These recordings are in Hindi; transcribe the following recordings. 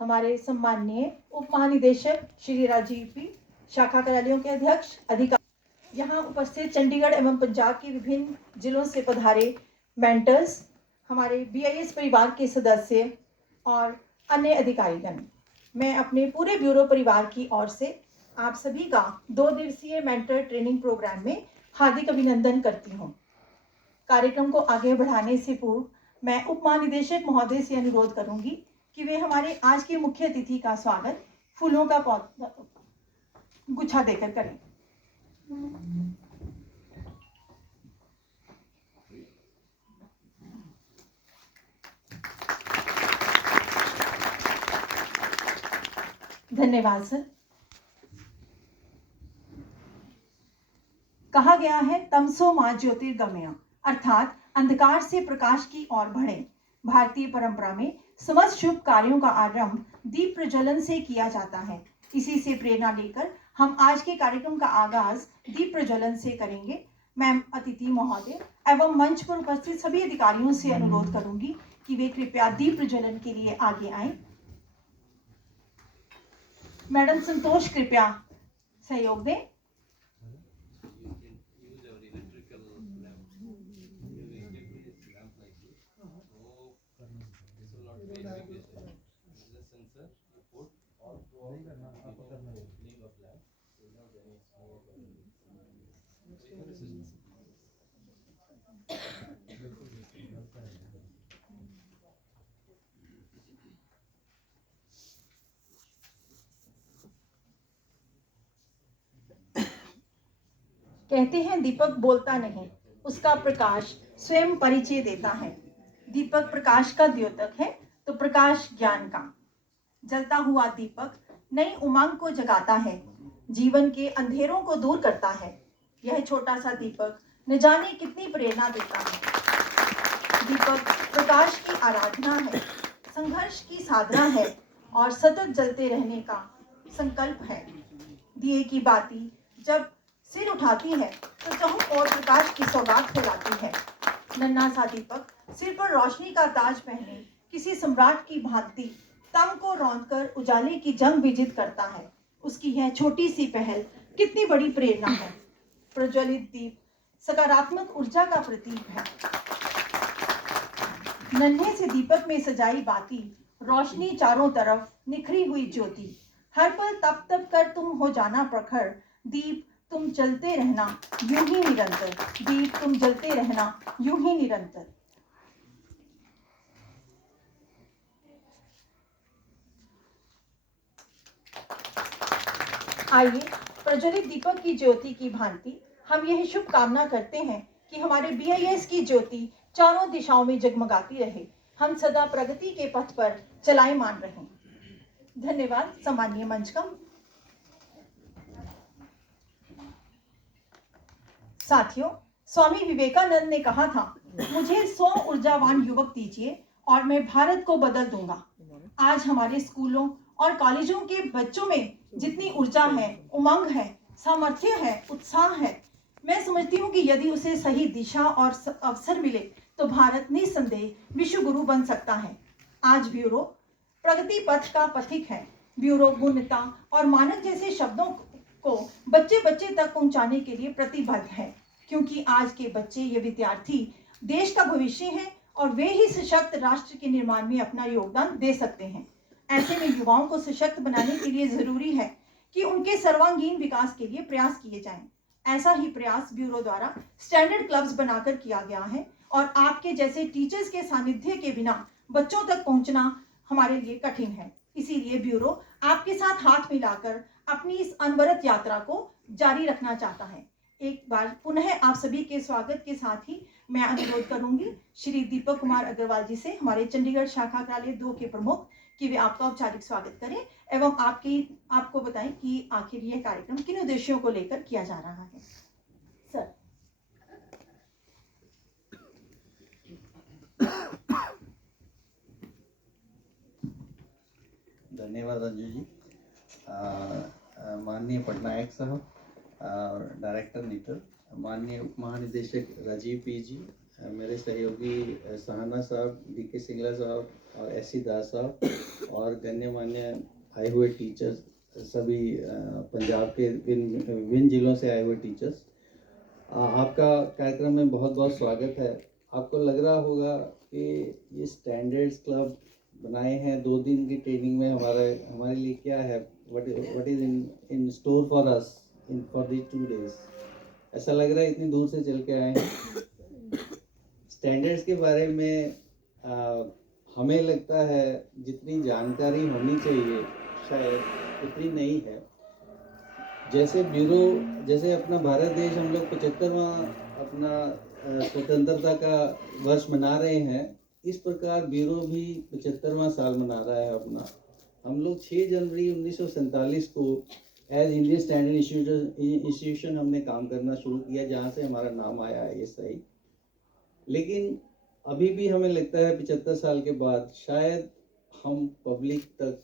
हमारे सम्माननीय उप महानिदेशक श्री राजीव पी, शाखा कार्यालयों के अध्यक्ष, अधिकारी, यहाँ उपस्थित चंडीगढ़ एवं पंजाब के विभिन्न जिलों से पधारे मेंटर्स, हमारे BIS परिवार के सदस्य और अन्य अधिकारीगण, मैं अपने पूरे ब्यूरो परिवार की ओर से आप सभी का 2 दिवसीय मेंटर ट्रेनिंग प्रोग्राम में हार्दिक अभिनंदन करती हूँ। कार्यक्रम को आगे बढ़ाने से पूर्व मैं उप महानिदेशक महोदय से अनुरोध करूंगी कि वे हमारे आज के मुख्य अतिथि का स्वागत फूलों का गुच्छा देकर करें। धन्यवाद सर। कहा गया है तमसो मा ज्योतिर्गमय, अर्थात अंधकार से प्रकाश की ओर बढ़े। भारतीय परंपरा में समस्त शुभ कार्यों का आरंभ दीप प्रज्वलन से किया जाता है। इसी से प्रेरणा लेकर हम आज के कार्यक्रम का आगाज दीप प्रज्वलन से करेंगे। मैं अतिथि महोदय एवं मंच पर उपस्थित सभी अधिकारियों से अनुरोध करूंगी कि वे कृपया दीप प्रज्वलन के लिए आगे आए। मैडम संतोष कृपया सहयोग दें। कहते हैं दीपक बोलता नहीं, उसका प्रकाश स्वयं परिचय देता है। दीपक प्रकाश का द्योतक है तो प्रकाश ज्ञान का। जलता हुआ दीपक नई उमंग को जगाता है, जीवन के अंधेरों को दूर करता है। यह छोटा सा दीपक न जाने कितनी प्रेरणा देता है। दीपक प्रकाश की आराधना है, संघर्ष की साधना है और सतत जलते रहने का संकल्प है। दिए की बाती जब सिर उठाती है तो चहुं ओर प्रकाश की सौगात फैलाती है। नन्हा सा दीपक सिर पर रोशनी का ताज पहने किसी सम्राट की भांति तम को रौंदकर उजाले की जंग विजित करता है। उसकी यह छोटी सी पहल कितनी बड़ी प्रेरणा है। प्रज्वलित दीप सकारात्मक ऊर्जा का प्रतीक है। नन्हे से दीपक में सजाई बाती, रोशनी चारों तरफ निखरी हुई ज्योति, हर पल तप तप कर तुम हो जाना प्रखर। दीप तुम जलते रहना यूं ही निरंतर, दीप तुम जलते रहना यूं ही निरंतर। आइए प्रज्वलित दीपक की ज्योति की भांति हम यह शुभ कामना करते हैं कि हमारे BIS की ज्योति चारों दिशाओं में जगमगाती रहे, हम सदा प्रगति के पथ पर चलायमान रहें। धन्यवाद। सम्माननीय मंच का साथियों, स्वामी विवेकानंद ने कहा था, मुझे 100 ऊर्जावान युवक दीजिए और मैं भारत को बदल दूंगा। आज हमारे स्कूलों और कॉलेजों के बच्चों में जितनी ऊर्जा है, उमंग है, सामर्थ्य है, उत्साह है, मैं समझती हूँ कि यदि उसे सही दिशा और अवसर मिले तो भारत निसंदेह विश्व गुरु बन सकता है। आज ब्यूरो प्रगति पथ का पथिक है। ब्यूरो गुणता और मानक जैसे शब्दों को बच्चे बच्चे तक पहुंचाने के लिए प्रतिबद्ध है, क्योंकि आज के बच्चे, ये विद्यार्थी देश का भविष्य हैं और वे ही सशक्त राष्ट्र के निर्माण में अपना योगदान दे सकते हैं। ऐसे में युवाओं को सशक्त बनाने के लिए जरूरी है कि उनके सर्वांगीण विकास के लिए प्रयास किए जाएं। ऐसा ही प्रयास ब्यूरो द्वारा स्टैंडर्ड क्लब्स बनाकर किया गया है और आपके जैसे टीचर्स के सानिध्य के बिना बच्चों तक पहुंचना हमारे लिए कठिन है। इसीलिए ब्यूरो आपके साथ हाथ मिलाकर अपनी इस अनवरत यात्रा को जारी रखना चाहता है। एक बार पुनः आप सभी के स्वागत के साथ ही मैं अनुरोध करूंगी श्री दीपक कुमार अग्रवाल जी से, हमारे चंडीगढ़ शाखा कार्यालय 2 के प्रमुख, कि वे आपका औपचारिक स्वागत करें एवं आपको बताएं कि आखिर यह कार्यक्रम किन उद्देश्यों को लेकर किया जा रहा है। सर। धन्यवाद अंजू जी। माननीय पटनायक साहब और डायरेक्टर नीटल, माननीय उप महानिदेशक राजीव पी जी, मेरे सहयोगी सहाना साहब, DK सिंगला साहब, और एस.सी. दास साहब और गण्यमान्य आए हुए टीचर्स, सभी पंजाब के विभिन्न जिलों से आए हुए टीचर्स, आपका कार्यक्रम में बहुत बहुत स्वागत है। आपको लग रहा होगा कि ये स्टैंडर्ड्स क्लब बनाए हैं 2 दिन की ट्रेनिंग में हमारे लिए क्या है, what is in store for us in for the 2 days। ऐसा लग रहा है इतनी दूर से चल के आए हैं। स्टैंडर्ड्स के बारे में हमें लगता है जितनी जानकारी होनी चाहिए शायद उतनी नहीं है। जैसे अपना भारत देश हम लोग 75वां अपना स्वतंत्रता का वर्ष मना रहे हैं, इस प्रकार ब्यूरो भी 75वां साल मना रहा है अपना। हम लोग 6 जनवरी 1947 को एज इंडियन स्टैंडर्ड इंस्टीट्यूशन हमने काम करना शुरू किया, जहाँ से हमारा नाम आया ISI। लेकिन अभी भी हमें लगता है 75 साल के बाद शायद हम पब्लिक तक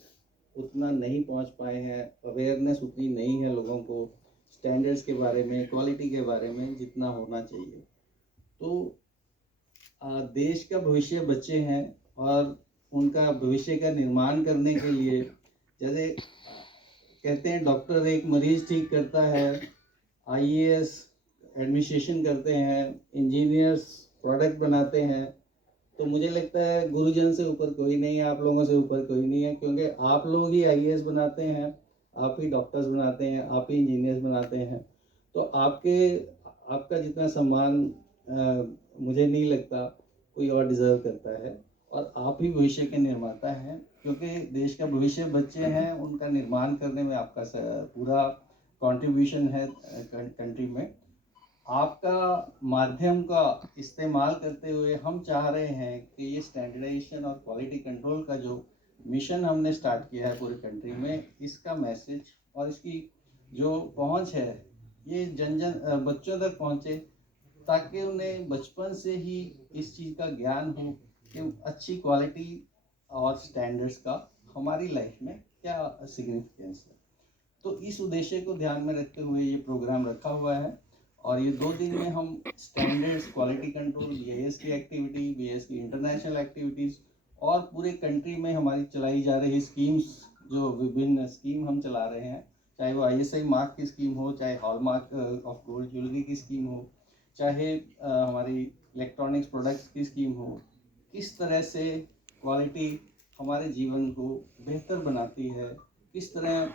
उतना नहीं पहुंच पाए हैं, अवेयरनेस उतनी नहीं है लोगों को स्टैंडर्ड्स के बारे में, क्वालिटी के बारे में जितना होना चाहिए। तो देश का भविष्य बच्चे हैं और उनका भविष्य का निर्माण करने के लिए, जैसे कहते हैं डॉक्टर एक मरीज ठीक करता है, IAS एडमिनिस्ट्रेशन करते हैं, इंजीनियर्स प्रोडक्ट बनाते हैं, तो मुझे लगता है गुरुजन से ऊपर कोई नहीं है, आप लोगों से ऊपर कोई नहीं है, क्योंकि आप लोग ही IAS बनाते हैं, आप ही डॉक्टर्स बनाते हैं, आप ही इंजीनियर्स बनाते हैं। तो आपका जितना सम्मान मुझे नहीं लगता कोई और डिज़र्व करता है, और आप ही भविष्य के निर्माता हैं, क्योंकि देश का भविष्य बच्चे हैं, उनका निर्माण करने में आपका पूरा कंट्रीब्यूशन है कंट्री में। आपका माध्यम का इस्तेमाल करते हुए हम चाह रहे हैं कि ये स्टैंडर्डाइजेशन और क्वालिटी कंट्रोल का जो मिशन हमने स्टार्ट किया है पूरे कंट्री में, इसका मैसेज और इसकी जो पहुंच है ये बच्चों तक पहुंचे, ताकि उन्हें बचपन से ही इस चीज़ का ज्ञान हो कि अच्छी क्वालिटी और स्टैंडर्ड्स का हमारी लाइफ में क्या सिग्निफिकेंस है। तो इस उद्देश्य को ध्यान में रखते हुए ये प्रोग्राम रखा हुआ है, और ये 2 दिन में हम स्टैंडर्ड्स, क्वालिटी कंट्रोल, BIS की एक्टिविटी, BIS की इंटरनेशनल एक्टिविटीज़ और पूरे कंट्री में हमारी चलाई जा रही स्कीम्स, जो विभिन्न स्कीम हम चला रहे हैं, चाहे वो ISI मार्क की स्कीम हो, चाहे हॉलमार्क ऑफ गोल्ड ज्वेलरी की स्कीम हो, चाहे हमारी इलेक्ट्रॉनिक्स प्रोडक्ट्स की स्कीम हो, किस तरह से क्वालिटी हमारे जीवन को बेहतर बनाती है, किस तरह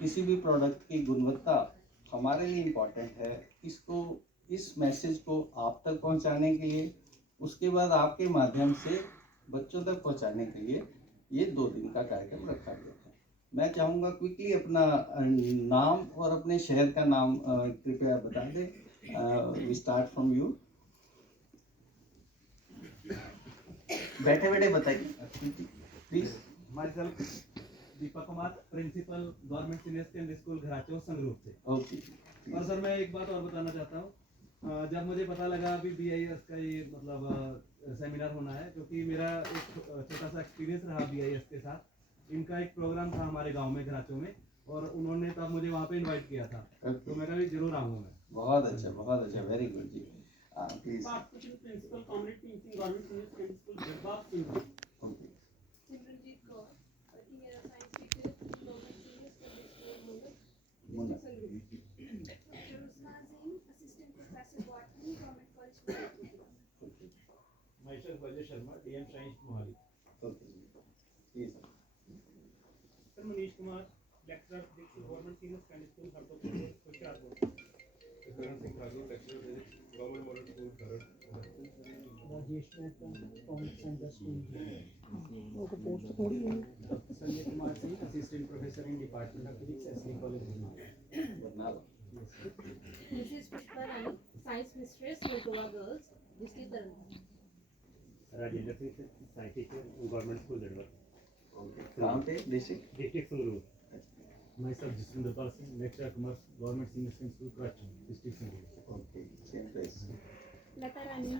किसी भी प्रोडक्ट की गुणवत्ता हमारे लिए इम्पॉर्टेंट है, इस मैसेज को आप तक पहुंचाने के लिए, उसके बाद आपके माध्यम से बच्चों तक पहुंचाने के लिए ये 2 दिन का कार्यक्रम रखा गया है। मैं चाहूँगा क्विकली अपना नाम और अपने शहर का नाम कृपया बता दें। We start from you. बैठे बैठे बताइए please. Myself, Deepak Kumar, principal government senior secondary school घराचो संगरूर से। ओके। और सर मैं एक बात और बताना चाहता हूँ, जब मुझे पता लगा अभी BIS का ये मतलब सेमिनार होना है, क्योंकि मेरा एक छोटा सा एक्सपीरियंस रहा BIS के साथ। इनका एक प्रोग्राम था हमारे गांव में घराचो में, और उन्होंने तब मुझे वहाँ पे इनवाइट किया था, तो मैं कभी जरूर आऊँगा मैं। बहुत अच्छा, वेरी गुड जी। Please. Principal comrade teaching government senior secondary school Jagbap Singh. Okay. Simranjeet Kaur, working as a science teacher, government senior secondary school, Munna. Dr. Usman Singh, assistant professor botany, government college, Malappuram. Okay. Myself Ajay Sharma, DM Science Mohali. Okay please. Sir Manish Kumar, lecturer Dixit Government Senior Secondary School, Hardapur, Hoshiarpur. Karan Singh Thakur, lecturer Physics, Government Model School, Kharad. Rajesh Mehta, commerce centre school. Sanjay Kumar Singh, assistant professor in department of physics, SC college Barnala. Mrs. Pushpa Rani, science mistress, Multova Girls, District Tarun. Rajendra Singh, science teacher, government school Jadwa. Okay. कहाँ पे district? District Sangrur. Myself Jiswinder Pal Singh, lecturer commerce, government senior secondary school, Karachi, district Sangrur. Okay, same place. Lata Rani,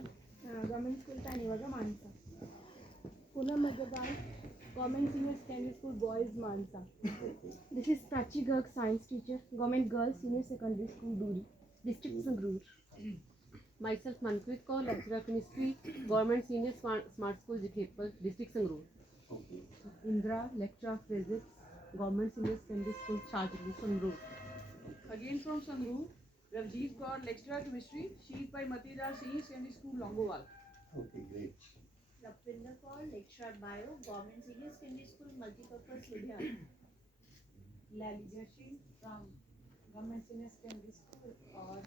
government school Taniwaga Mansa. Poonam Agarwal, government senior secondary school boys Mansa. This is Prachi Garg, science teacher, government girls senior secondary school Dhuri, district Sangrur. Myself Manpreet Kaur, lecturer chemistry, government senior smart school Jikhetpal, district Sangrur. Okay. Indra, lecturer of physics, Government Senior Secondary School, Shajli, Sangrur. Again from Sangru, Ravjeet Kaur, lecturer chemistry, Sheet by Matidar Senior Secondary School, Longowal. Okay, great. Rapinder Kaur, lecturer bio, Government Senior Secondary School, Multipurpose, Ludhiana. Lali Jashin from Government Senior Secondary School or